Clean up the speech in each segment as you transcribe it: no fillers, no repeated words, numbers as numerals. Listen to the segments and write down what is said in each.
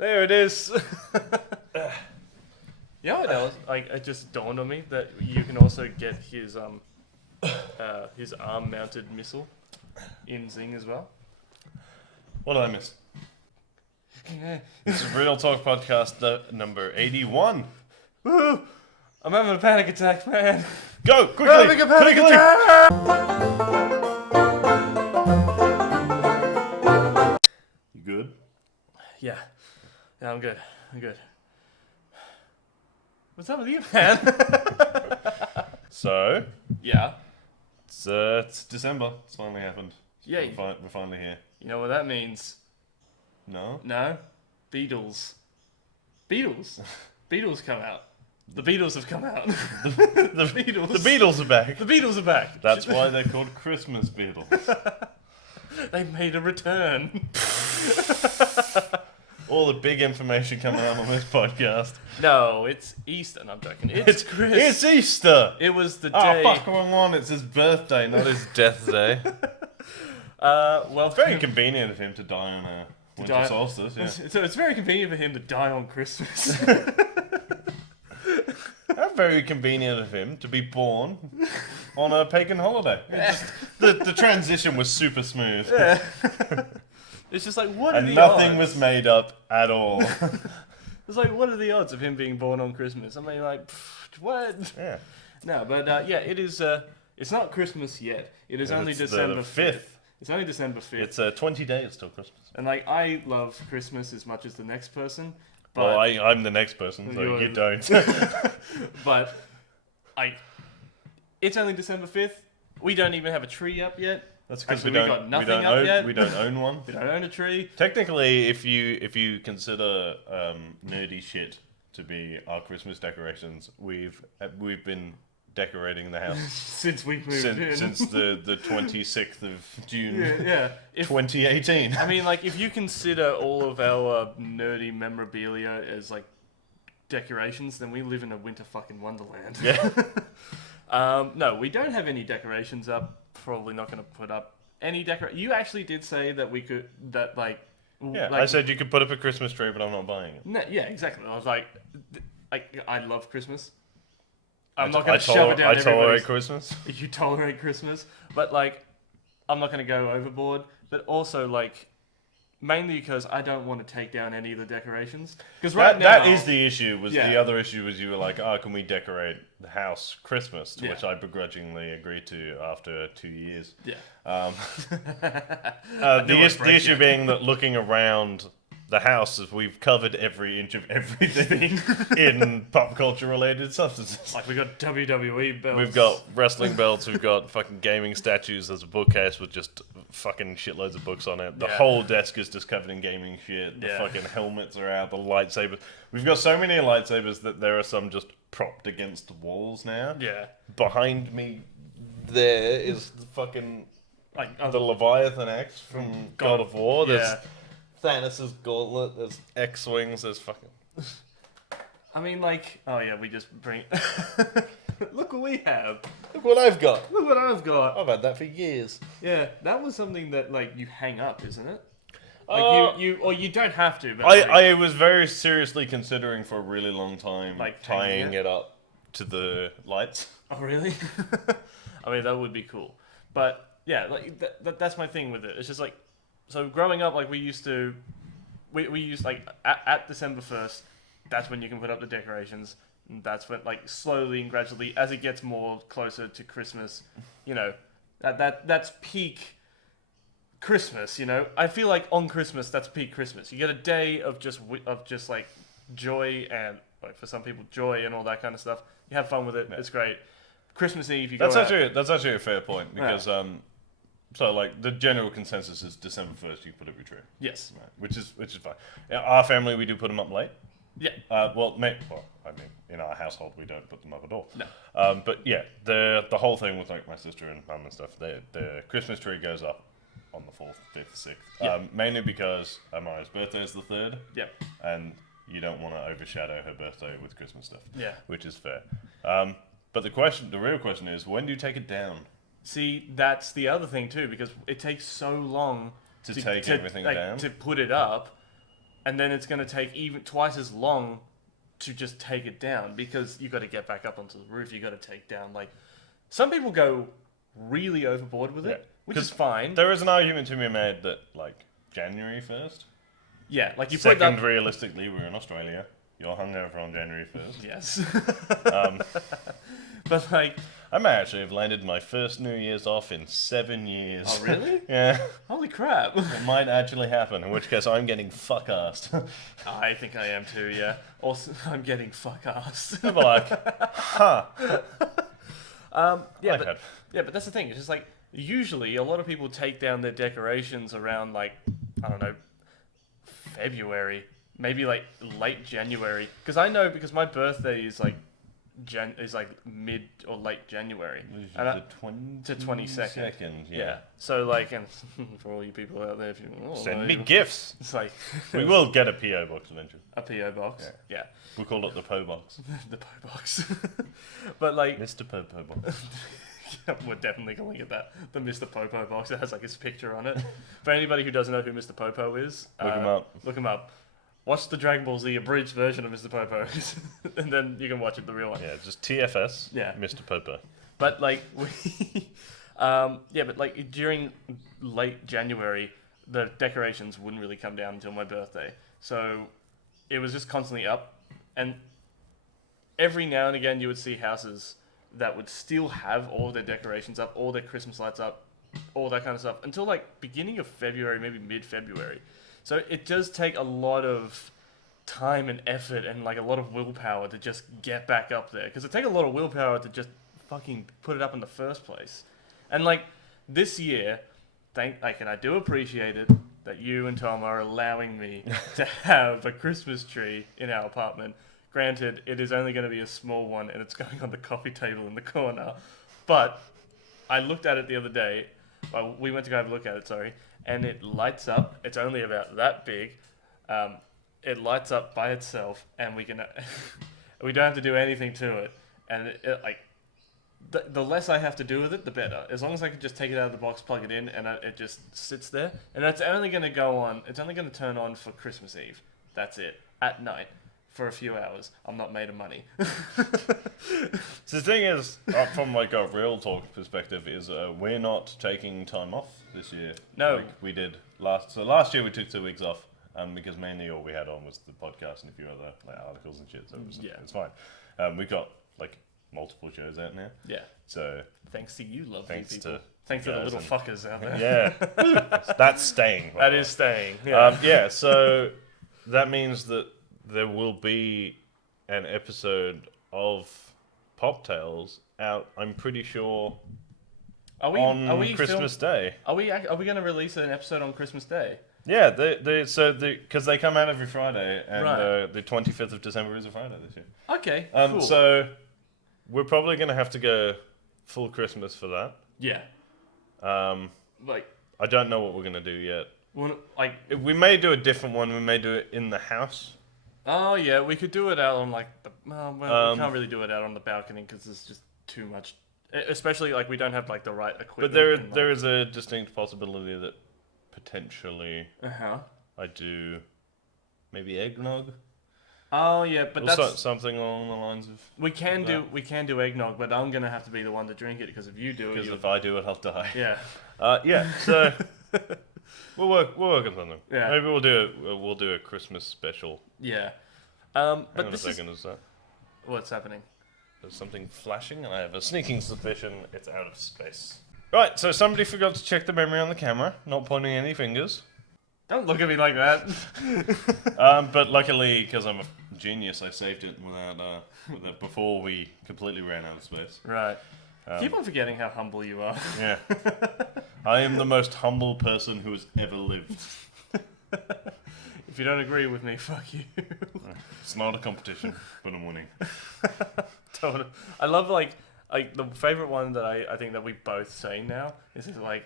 There it is. You know what else? Like, it just dawned on me that you can also get his arm-mounted missile in Zing as well. What did I miss? This is Reeltalk podcast number 81. Woo! I'm having a panic attack, man. Go quickly! I'm having a panic attack. You good? Yeah, I'm good. What's up with you, man? So, Yeah. it's December. It's finally happened. Yeah. We're finally here. You know what that means? No? No? Beatles come out. The Beatles have come out. The Beatles are back. The Beatles are back. That's why they're called Christmas Beatles. They made a return. All the big information coming out on this podcast. No, it's Easter. No, I'm joking. It's Chris. It's Easter! It was the day. Oh, fuck, wrong one. It's his birthday, not his death day. Well, It's very convenient of him to die on a winter solstice, yeah. So it's very convenient for him to die on Christmas. How very convenient of him to be born on a pagan holiday. The transition was super smooth. Yeah. It's just like, what are And the nothing odds? was made up at all. It's like, what are the odds of him being born on Christmas? I mean, like, what? Yeah. No, but yeah, it is. It's not Christmas yet. It is only It's December the 5th. It's only December 5th. It's 20 days till Christmas. And like, I love Christmas as much as the next person. But, Well, I'm the next person, so you don't. But it's only December 5th. We don't even have a tree up yet. That's because Actually, we got nothing up yet. We don't own one. We don't own a tree. Technically, if you consider nerdy shit to be our Christmas decorations, we've been decorating the house Since we moved in. since the 26th of June, Yeah. 2018. I mean, like, if you consider all of our nerdy memorabilia as, like, decorations, then we live in a winter fucking wonderland. Yeah. No, we don't have any decorations up. Probably not going to put up any You actually did say that we could, Yeah, like, I said you could put up a Christmas tree, but I'm not buying it. No, yeah, exactly. I was like, I love Christmas. I'm not going to shove it down I tolerate everybody's... Christmas. You tolerate Christmas, but like, I'm not going to go overboard. But also, like, mainly because I don't want to take down any of the decorations. Because That is the issue. Yeah. The other issue was you were like, oh, can we decorate the house Christmas? To Yeah. which I begrudgingly agreed to after 2 years. Yeah. The issue being that looking around the house, as we've covered every inch of everything in pop culture related substances. Like, we got WWE belts. We've got wrestling belts, we've got fucking gaming statues, there's a bookcase with just fucking shitloads of books on it. The whole desk is just covered in gaming shit. The fucking helmets are out, the lightsabers. We've got so many lightsabers that there are some just propped against the walls now. Yeah. Behind me there is the fucking Like, the Leviathan X from God of War. There's Thanos' gauntlet, there's X-Wings, there's fucking... I mean, like... Oh, yeah, we just bring... Look what we have. Look what I've got. Look what I've got. I've had that for years. Yeah, that was something that, like, you hang up, isn't it? Like, you don't have to, but... I was very seriously considering for a really long time, Like, tying hanging it up to the lights. Oh, really? I mean, that would be cool. But, yeah, like, that's my thing with it. It's just, like... So, growing up, like, we used, like, at December 1st, that's when you can put up the decorations. And that's when, like, slowly and gradually, as it gets more closer to Christmas, you know, that's peak Christmas, you know? I feel like on Christmas, that's peak Christmas. You get a day of just like, joy and, like, for some people, joy and all that kind of stuff. You have fun with it. Yeah. It's great. Christmas Eve, That's actually a fair point, because, so, like, the general consensus is December 1st, you put up your tree. Yes. Right, which is fine. In our family, we do put them up late. Yeah. I mean, in our household, we don't put them up at all. No. But yeah, the whole thing with, like, my sister and mum and stuff, the Christmas tree goes up on the 4th, 5th, 6th. Yeah. Mainly because Amara's birthday is the 3rd. Yeah. And you don't want to overshadow her birthday with Christmas stuff. Yeah. Which is fair. But the real question is, when do you take it down? See, that's the other thing too, because it takes so long to take everything down, to put it up. and then it's going to take even twice as long to just take it down because you got to get back up onto the roof. You got to take down like some people go really overboard with it, which is fine. There is an argument to be made that like January 1st. Yeah, like you Second, put that... realistically, we're in Australia. You're hungover on January 1st. Yes. But like, I may actually have landed my first New Year's off in 7 years. oh really? Yeah. Holy crap! It might actually happen. In which case, I'm getting fuck-assed. I think I am too. Yeah. Also, I'm getting fuck-assed. I'm like, huh. Yeah, but that's the thing. It's just like usually a lot of people take down their decorations around like I don't know, February, maybe like late January. Because I know because my birthday is like mid or late January. The 22nd. Yeah. So like, and for all you people out there, if you Send me gifts. it's like We will get a PO box eventually. a PO box. Yeah. We'll call it the PO box. The PO box. But like, Mr. Popo box. we're definitely calling it that. The Mr. Popo box. It has like his picture on it. For anybody who doesn't know who Mr. Popo is, Look him up. Look him up. Watch the Dragon Ball Z abridged version of Mr. Popo, and then you can watch it, the real one. Yeah, just TFS. Yeah. Mr. Popo. But like, but like during late January, the decorations wouldn't really come down until my birthday. So it was just constantly up, and every now and again you would see houses that would still have all their decorations up, all their Christmas lights up, all that kind of stuff until like beginning of February, maybe mid-February. So it does take a lot of time and effort and like a lot of willpower to just get back up there. Because it takes a lot of willpower to just fucking put it up in the first place. And like this year, and I do appreciate it that you and Tom are allowing me to have a Christmas tree in our apartment. Granted, it is only going to be a small one and it's going on the coffee table in the corner. But I looked at it the other day. Well, we went to go have a look at it, sorry. And it lights up. It's only about that big. It lights up by itself, and we can we don't have to do anything to it. And the less I have to do with it, the better. As long as I can just take it out of the box, plug it in, and it just sits there. And it's only going to go on. It's only going to turn on for Christmas Eve. That's it. At night. For a few hours. I'm not made of money. So the thing is, from like a Reeltalk perspective, is we're not taking time off this year. No. Like we did last. So last year we took 2 weeks off because mainly all we had on was the podcast and a few other like articles and shit. So it's fine. We got like multiple shows out now. Yeah. So thanks to you, lovely thanks people. Thanks to the little fuckers out there. Yeah. That's staying. That is staying. Yeah. So that means that there will be an episode of Pop Tales out, I'm pretty sure, on Christmas Day. Are we going to release an episode on Christmas Day? Yeah, because they come out every Friday, and the 25th of December is a Friday this year. Okay, cool. So we're probably going to have to go full Christmas for that. Yeah. I don't know what we're going to do yet. Well, we may do a different one. We may do it in the house. Oh yeah, we could do it out on like we can't really do it out on the balcony because there's just too much. Especially like we don't have like the right equipment. But there is a distinct possibility that potentially I do maybe eggnog. Oh yeah, but that's something along the lines of. We can do eggnog, but I'm gonna have to be the one to drink it because if you do it, because if I do it, I'll die. Yeah. So we'll work on something. Yeah. Maybe we'll do a Christmas special. Yeah. Hang on a second, is that? What's happening? There's something flashing, and I have a sneaking suspicion it's out of space. Right, so somebody forgot to check the memory on the camera. Not pointing any fingers. Don't look at me like that. But luckily, because I'm a genius, I saved it without before we completely ran out of space. Right. Keep on forgetting how humble you are. Yeah. I am the most humble person who has ever lived. If you don't agree with me, fuck you. It's not a competition, but I'm winning. Totally. I love like the favorite one that I think that we both say now is like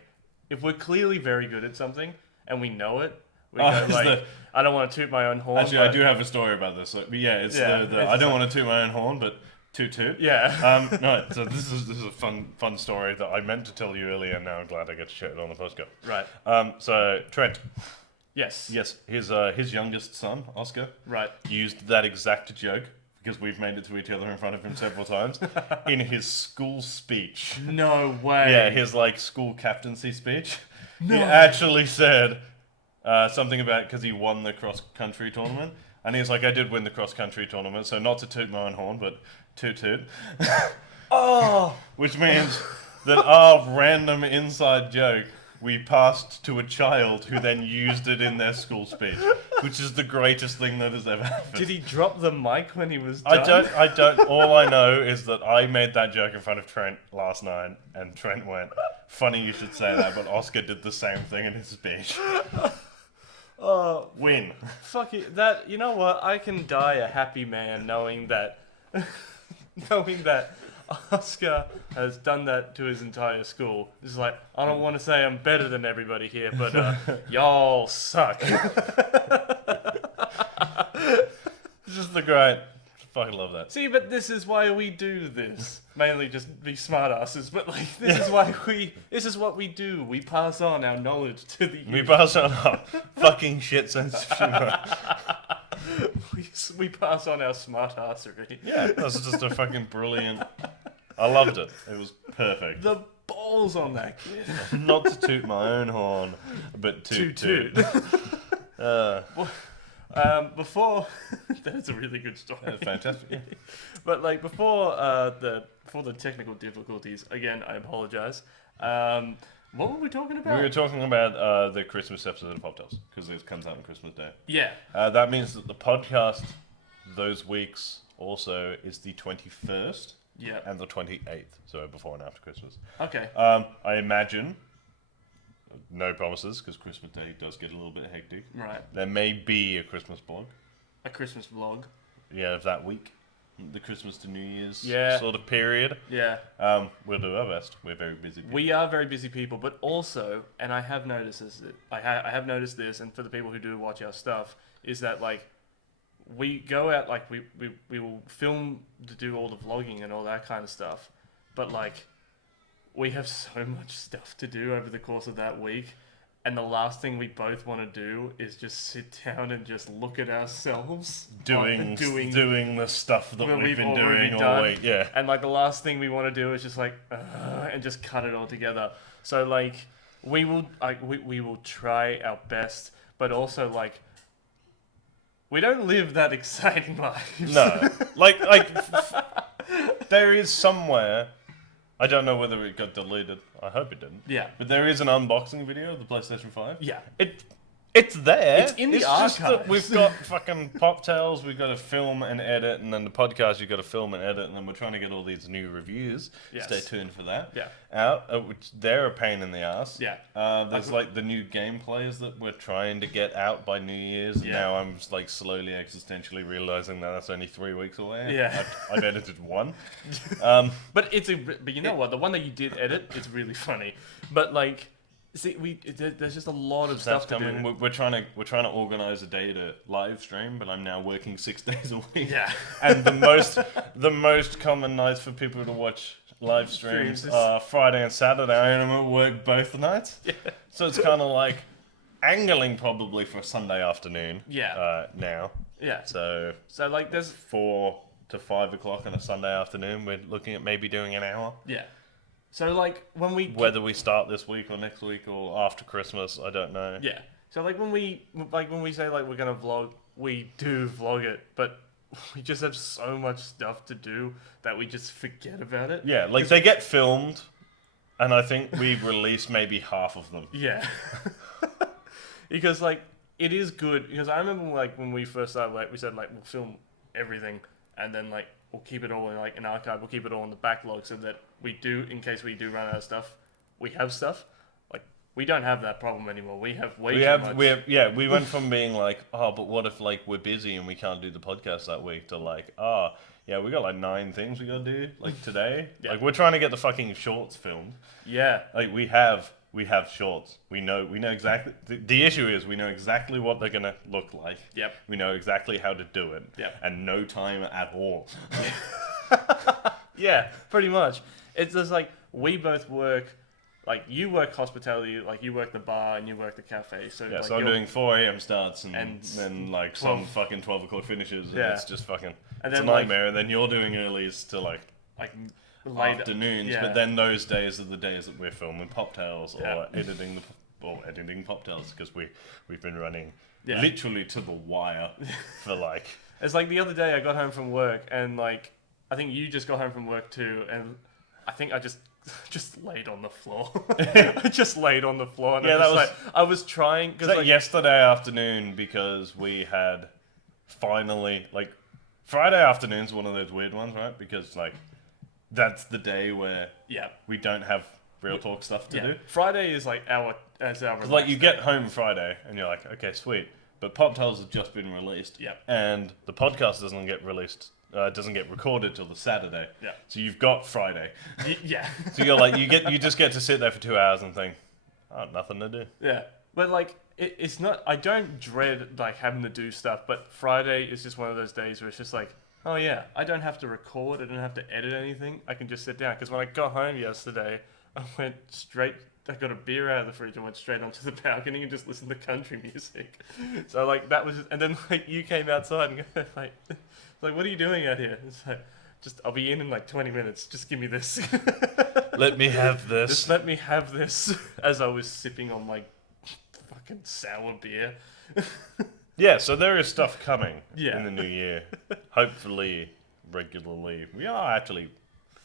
if we're clearly very good at something and we know it, we go like I don't want to toot my own horn. Actually, I do have a story about this. Like, it's I don't want to toot my own horn, but toot. Yeah. No. So this is a fun story that I meant to tell you earlier, and now I'm glad I get to share it on the postcard. Right. So Trent, Yes. Yes, his youngest son, Oscar, Right. used that exact joke, because we've made it to each other in front of him several times, in his school speech. No way. Yeah, his like school captaincy speech. No. He actually said something about because he won the cross country tournament, and he's like, I did win the cross country tournament, so not to toot my own horn, but toot toot. Oh. Which means that our random inside joke we passed to a child who then used it in their school speech, which is the greatest thing that has ever happened. Did he drop the mic when he was done? I don't. All I know is that I made that joke in front of Trent last night, and Trent went, "Funny you should say that," but Oscar did the same thing in his speech. Oh, Win. fuck it. That, you know what? I can die a happy man knowing that, knowing that Oscar has done that to his entire school. It's like, I don't want to say I'm better than everybody here, but y'all suck. It's just the great. Fucking love that. See, but this is why we do this. Mainly just be smartasses, but like this is what we do. We pass on our knowledge to the youth. We pass on our fucking shit sense of humor. we pass on our smartassery. Yeah, that's just a fucking brilliant. I loved it. It was perfect. The balls on that kid. Not to toot my own horn, but toot toot. Before that's a really good story. That's fantastic. Yeah. But like before the technical difficulties, again, I apologize. What were we talking about? We were talking about the Christmas episode of Pop Tales, because it comes out on Christmas Day. Yeah. That means that the podcast those weeks also is the 21st Yeah. and the 28th, so before and after Christmas. Okay. I imagine, no promises, because Christmas Day does get a little bit hectic. Right. There may be a Christmas blog. A Christmas vlog. Yeah, of that week. The Christmas to New Year's sort of period. Yeah. We'll do our best. We're very busy people. We are very busy people, but also, and I have noticed this, I have noticed this, and for the people who do watch our stuff, is that like we go out, like we will film to do all the vlogging and all that kind of stuff, but like we have so much stuff to do over the course of that week. And the last thing we both want to do is just sit down and just look at ourselves doing the stuff that we've been doing all week. Yeah. And like the last thing we want to do is just like and just cut it all together. So like we will try our best, but also like we don't live that exciting lives. No, like there is somewhere. I don't know whether it got deleted. I hope it didn't. Yeah. But there is an unboxing video of the PlayStation 5. Yeah. It's there. It's in the just that archives. we've got fucking Pop Tales, we've got to film and edit, and then the podcast you've got to film and edit, and then we're trying to get all these new reviews. Yes. Stay tuned for that. Yeah. Out, which they're a pain in the ass. Yeah. There's like the new gameplays that we're trying to get out by New Year's, and now I'm like slowly existentially realizing that that's only 3 weeks away. Yeah. I've edited one. But you know what? The one that you did edit, it's really funny. But like, see, there's just a lot of stuff to coming. do. We're trying to organize a day to live stream, but I'm now working 6 days a week. Yeah. And the most common nights for people to watch live streams are Friday and Saturday, and I'm at work both nights. Yeah. So it's kind of like angling probably for Sunday afternoon. Yeah. Now. Yeah. So like there's 4 to 5 o'clock on a Sunday afternoon. We're looking at maybe doing an hour. Yeah. So like when we Whether we start this week or next week or after Christmas, I don't know. Yeah. So like when we say like we're gonna vlog, we do vlog it, but we just have so much stuff to do that we just forget about it. Yeah, like they get filmed, and I think we release maybe half of them. Yeah. Because like it is good, because I remember like when we first started, like we said like we'll film everything and then like we'll keep it all in like an archive, we'll keep it all in the backlog so that we do, in case we do run out of stuff, we have stuff. Like we don't have that problem anymore. We have way too much. We went from being like, oh, but what if like we're busy and we can't do the podcast that week, to like, oh, yeah, we got like 9 things we gotta do like today. Yeah. Like we're trying to get the fucking shorts filmed. Yeah. Like we have shorts. We know exactly. The issue is we know exactly what they're gonna look like. Yep. We know exactly how to do it. Yep. And no time at all. Yeah, pretty much. It's just like we both work like you work hospitality, like you work the bar and you work the cafe. So Yeah, like so I'm doing 4 a.m. starts and and then like 12 some fucking 12 o'clock finishes, and Yeah. it's just fucking And it's a then, like- nightmare. And then you're doing earlies to like like later. afternoons, Yeah. but then those days are the days that we're filming Poptails Yeah. or editing Poptails because we've been running Yeah. literally to the wire for like. It's like the other day I got home from work and like I think you just got home from work too, and I think I just laid on the floor. I just laid on the floor, and Yeah, that was- I was trying Was because that like yesterday afternoon because we had finally like Friday afternoon's one of those weird ones, right? Because like that's the day where yeah. we don't have real talk stuff to do. Friday is like our Because relaxed like you day. get home Friday and you're like, okay, sweet, but Pop Tales has just been released. Yep. And the podcast doesn't get released. Doesn't get recorded till the Saturday. Yeah. So you've got Friday. Yeah. So you're like you just get to sit there for 2 hours and think, oh, nothing to do. Yeah, but like it's not. I don't dread like having to do stuff, but Friday is just one of those days where it's just like, oh yeah, I don't have to record. I don't have to edit anything. I can just sit down. Because when I got home yesterday, I went straight. I got a beer out of the fridge and went straight onto the balcony and just listened to country music. So like that was, and then like you came outside and go, like what are you doing out here? It's like, just I'll be in like 20 minutes. Just give me this. Let me have this. Just let me have this. As I was sipping on my fucking sour beer. Yeah, so there is stuff coming Yeah. in the new year. Hopefully, regularly. We are actually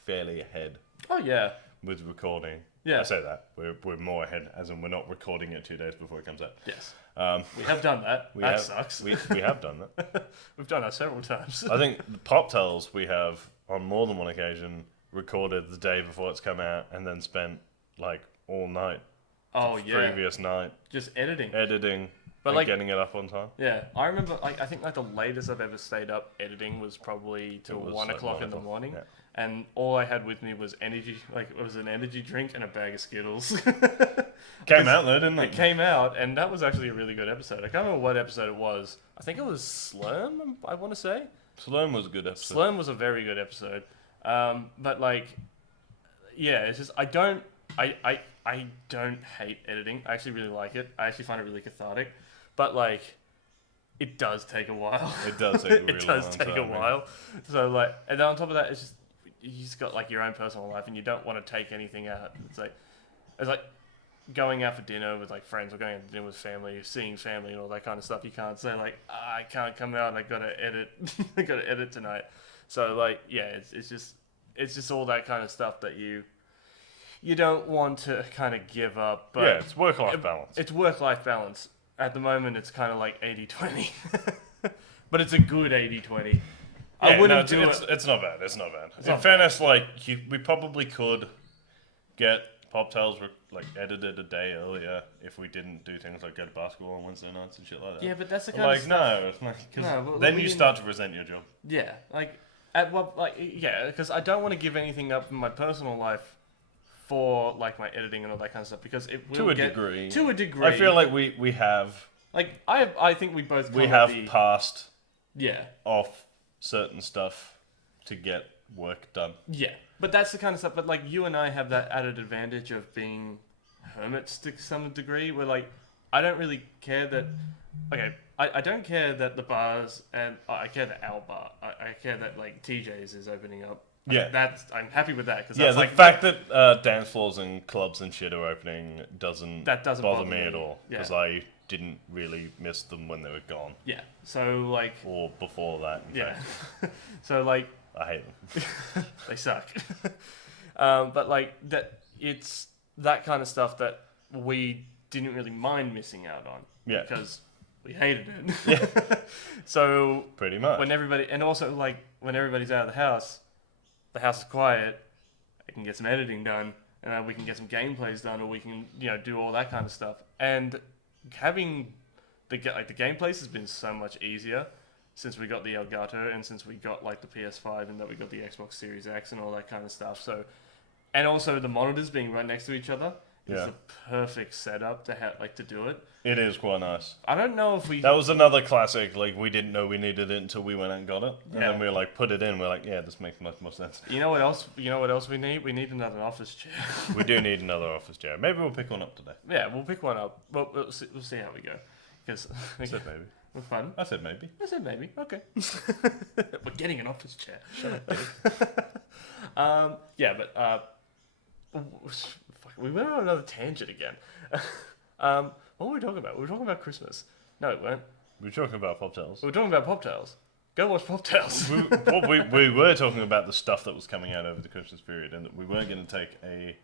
fairly ahead Oh yeah. with recording. Yeah. I say that. We're more ahead, as in we're not recording it 2 days before it comes out. Yes. Um, We have done that. we That have, sucks. We have done that. We've done that several times. I think the Pop Tales we have, on more than one occasion, recorded the day before it's come out and then spent, like, all night, Oh yeah. previous night, Just editing. editing But, and like- getting it up on time. Yeah. I remember like I think like the latest I've ever stayed up editing was probably till It was 1 like o'clock 1 in the o'clock, morning. yeah. And all I had with me was energy, like it was an energy drink and a bag of Skittles. Came out though, didn't It it? came out, and that was actually a really good episode. I can't remember what episode it was. I think it was Slurm, I want to say. Sloan was a good episode. Slurm was a very good episode. But like, yeah, it's just I don't hate editing. I actually really like it. I actually find it really cathartic. But like, it does take a while. It does take a really It does long take a time, while. So like, and then on top of that, it's just you just got like your own personal life, and you don't want to take anything out. It's like going out for dinner with like friends or going out to dinner with family, seeing family and all that kind of stuff. You can't say like, I can't come out and I gotta edit, I gotta edit tonight. So like, yeah, it's just all that kind of stuff that you don't want to kind of give up. But Yeah, it's work-life balance. It's work-life balance. At the moment, it's kind of like 80-20. But it's a good 80-20. I Yeah, wouldn't no, do it's, it. It's not bad. It's not bad. In not fairness, like we probably could get Pop Tales like edited a day earlier if we didn't do things like go to basketball on Wednesday nights and shit like that. Yeah, but that's the But, kind of like stuff. no, it's not, 'cause No, well, then we you didn't- start to resent your job. Yeah, like at what, like yeah, because I don't want to give anything up in my personal life for like my editing and all that kind of stuff because it will To a get degree. to a degree. I feel like we have like I think we both we come have at the, passed yeah off certain stuff to get work done. yeah, but that's the kind of stuff. But like you and I have that added advantage of being hermits to some degree, where like I don't really care that. Okay, I don't care that the bars and I care that our bar. I care that like TJ's is opening up. Like, Yeah. I'm happy with that because Yeah, that's the like fact that dance floors and clubs and shit are opening doesn't That doesn't bother bother me me. at all Yeah. because I didn't really miss them when they were gone yeah. So like or before that. In yeah, fact. so like I hate them. they suck. But like that, it's that kind of stuff that we didn't really mind missing out on. Yeah. Because we hated it. Yeah. So Pretty much. when everybody, and also like when everybody's out of the house is quiet. I can get some editing done, and we can get some gameplays done, or we can do all that kind of stuff. And having the gameplays has been so much easier since we got the Elgato and since we got like the PS5 and that we got the Xbox Series X and all that kind of stuff. So, and also the monitors being right next to each other is the perfect setup to to do it. It is quite nice. I don't know if we. That was another classic. Like, we didn't know we needed it until we went out and got it, and Yeah. then we were like, put it in. We're like, yeah, this makes much more sense. You know what else? You know what else we need? We need another office chair. We do need another office chair. Maybe we'll pick one up today. Yeah, we'll pick one up. Well, we'll see how we go. Because I said maybe. we're fun. I said maybe. I said maybe. Okay. We're getting an office chair. Shut up, baby. Yeah, but fuck, we went on another tangent again. What were we talking about? We were talking about Christmas. No, we weren't. We were talking about Pop-Tails. We were talking about Pop-Tails. Go watch Pop-Tails. we were talking about the stuff that was coming out over the Christmas period, and that we weren't going to take any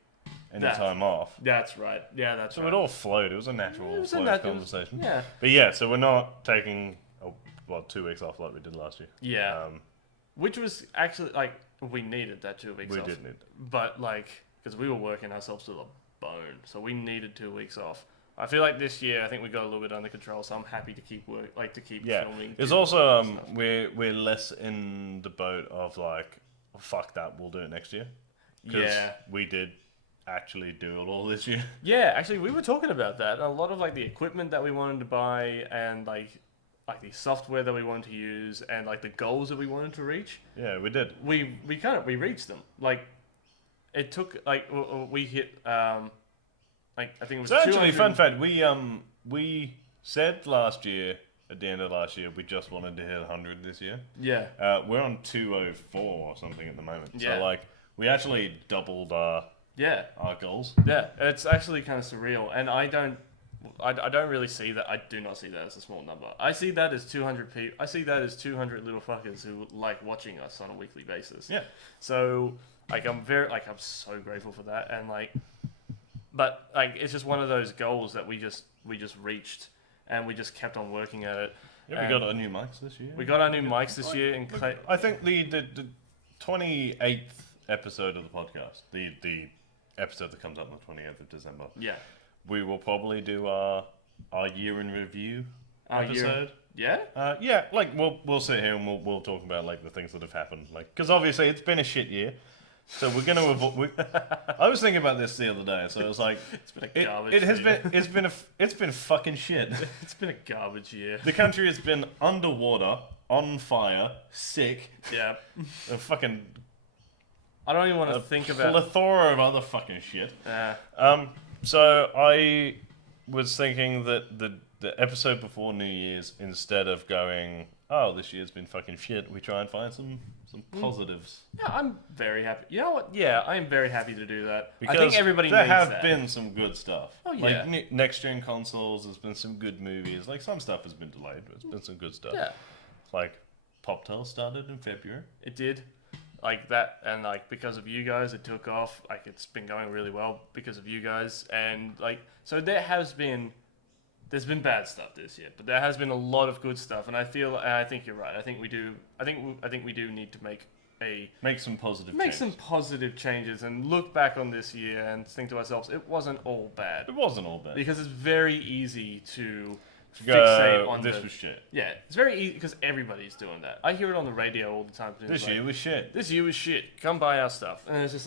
time off. That's right. Yeah, that's So right. it all flowed. It was a natural flow conversation. Yeah. But yeah, so we're not taking 2 weeks off like we did last year. Yeah. Which was actually we needed that 2 weeks off. We did need that. But because we were working ourselves to the bone, so we needed 2 weeks off. I feel like this year, I think we got a little bit under control, so I'm happy to keep filming. It's also we're less in the boat of fuck that, we'll do it next year. Because we did actually do it all this year. Yeah, actually, we were talking about that. A lot of the equipment that we wanted to buy, and the software that we wanted to use, and the goals that we wanted to reach. Yeah, we did. We reached them. It took we hit I think it was. So actually, fun fact, we said last year, at the end of last year, we just wanted to hit 100 this year. Yeah. We're on 204 or something at the moment. Yeah. So we actually doubled our goals. Yeah, it's actually kind of surreal, and I don't really see that. I do not see that as a small number. I see that as 200 people. I see that as 200 little fuckers who like watching us on a weekly basis. Yeah. So I'm so grateful for that, and but it's just one of those goals that we just reached, and we just kept on working at it. Yeah, we got our new mics this year. We got our new mics this year, and I think the 28th episode of the podcast, the episode that comes up on the 28th of December. Yeah. We will probably do our year in review episode. Yeah. Yeah, we'll sit here and we'll talk about the things that have happened, because obviously it's been a shit year. So we're gonna avoid. I was thinking about this the other day. So it was it's been a garbage. It's been fucking shit. It's been a garbage year. The country has been underwater, on fire, sick. Yeah. A fucking. I don't even want to think about plethora of other fucking shit. Yeah. So I was thinking that the episode before New Year's, instead of going, oh, this year's been fucking shit, we try and find some positives. Yeah, I'm very happy. You know what? Yeah, I am very happy to do that. Because I think everybody there needs have that. been some good stuff. Oh, yeah. Next gen consoles, there's been some good movies. Some stuff has been delayed, but it's been some good stuff. Yeah. Pop-Tails started in February. It did. That, and because of you guys, it took off. It's been going really well because of you guys, and so there's been bad stuff this year, but there has been a lot of good stuff, and I think you're right. I think we do need to make some positive changes and look back on this year and think to ourselves, it wasn't all bad. It wasn't all bad, because it's very easy to fixate on this was shit. Yeah, it's very easy because everybody's doing that. I hear it on the radio all the time. This year was shit. This year was shit. Come buy our stuff, and it's just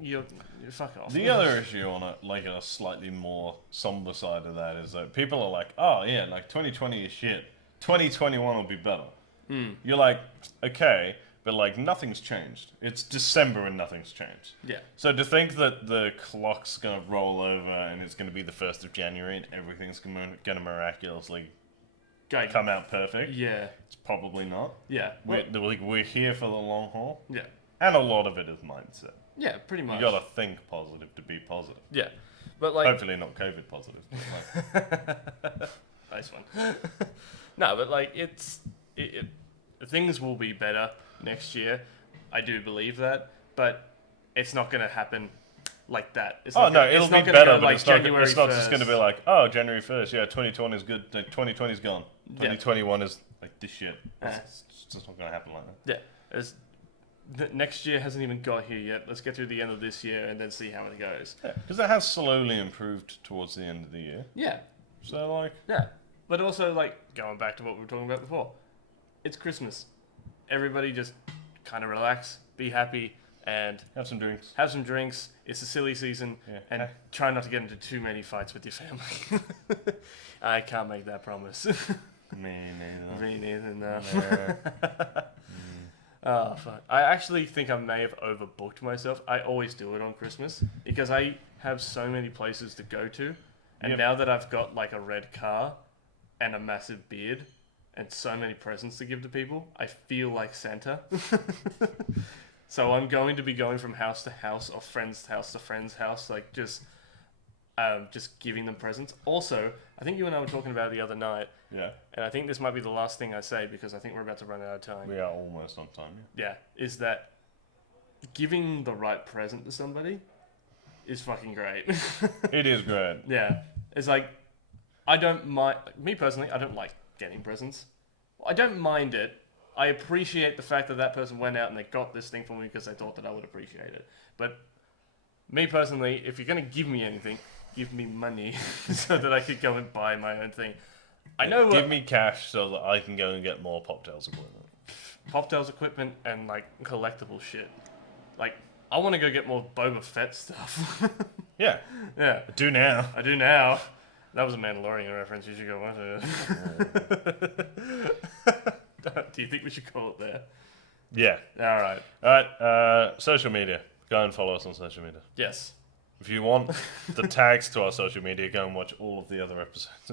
you fuck off. The other issue on a slightly more somber side of that is that people are like, oh yeah, 2020 is shit. 2021 will be better. You're like, okay, but nothing's changed. It's December and nothing's changed. Yeah. So to think that the clock's gonna roll over and it's gonna be the 1st of January and everything's gonna miraculously come out perfect. Yeah. It's probably not. Yeah. We're here for the long haul. Yeah. And a lot of it is mindset. Yeah, pretty much. You gotta think positive to be positive. Yeah. But hopefully not COVID positive. But nice one. No, but it's things will be better next year. I do believe that, but it's not going to happen like that. It'll be better, but it's not just going to be January 1st, yeah, 2020 is good, 2020 is gone. 2021 is this shit. It's just not going to happen like that. Yeah. Next year hasn't even got here yet. Let's get through the end of this year and then see how it goes. Yeah, because it has slowly improved towards the end of the year. Yeah. So, yeah. But also, going back to what we were talking about before, it's Christmas. Everybody just kind of relax, be happy, and Have some drinks. have some drinks. It's a silly season, Yeah. and try not to get into too many fights with your family. I can't make that promise. Me neither. Me neither, no. Nah. Oh, fuck. I actually think I may have overbooked myself. I always do it on Christmas because I have so many places to go to. And Yep. now that I've got like a red car and a massive beard and so many presents to give to people, I feel like Santa. So I'm going to be going from house to house or friend's house to friend's house, like just giving them presents. Also, I think you and I were talking about it the other night, Yeah. and I think this might be the last thing I say because I think we're about to run out of time. We are almost on time. Yeah, is that giving the right present to somebody is fucking great. It is great. Yeah, it's like, I don't mind, me personally, I don't like getting presents. I don't mind it. I appreciate the fact that that person went out and they got this thing for me because they thought that I would appreciate it. But me personally, if you're going to give me anything, give me money so that I could go and buy my own thing. I know Give me cash so that I can go and get more Poptails equipment. Poptails equipment and like collectible shit. Like, I want to go get more Boba Fett stuff. Yeah. Yeah, I do now. I do now. That was a Mandalorian reference. You should go watch it. Do you think we should call it there? Yeah. All right. Alright, social media. Go and follow us on social media. Yes. If you want the tags to our social media, go and watch all of the other episodes.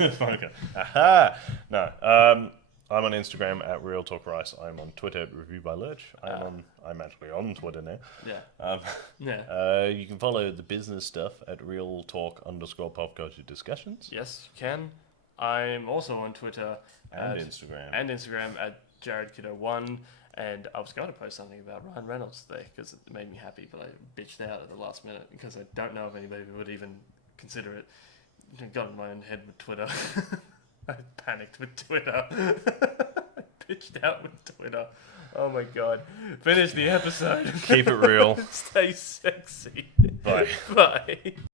Okay. Aha! No. I'm on Instagram at ReelTalkRice. I'm on Twitter at Review by Lurch. I'm actually on Twitter now. Yeah. Yeah. You can follow the business stuff at ReelTalk_Pop Culture Discussions. Yes, you can. I'm also on Twitter And at, Instagram. at JaredKiddo1. And I was going to post something about Ryan Reynolds today because it made me happy, but I bitched out at the last minute because I don't know if anybody would even consider it. I got in my own head with Twitter. I panicked with Twitter. I bitched out with Twitter. Oh my god. Finish the episode. Keep it real. Stay sexy. Bye. Bye.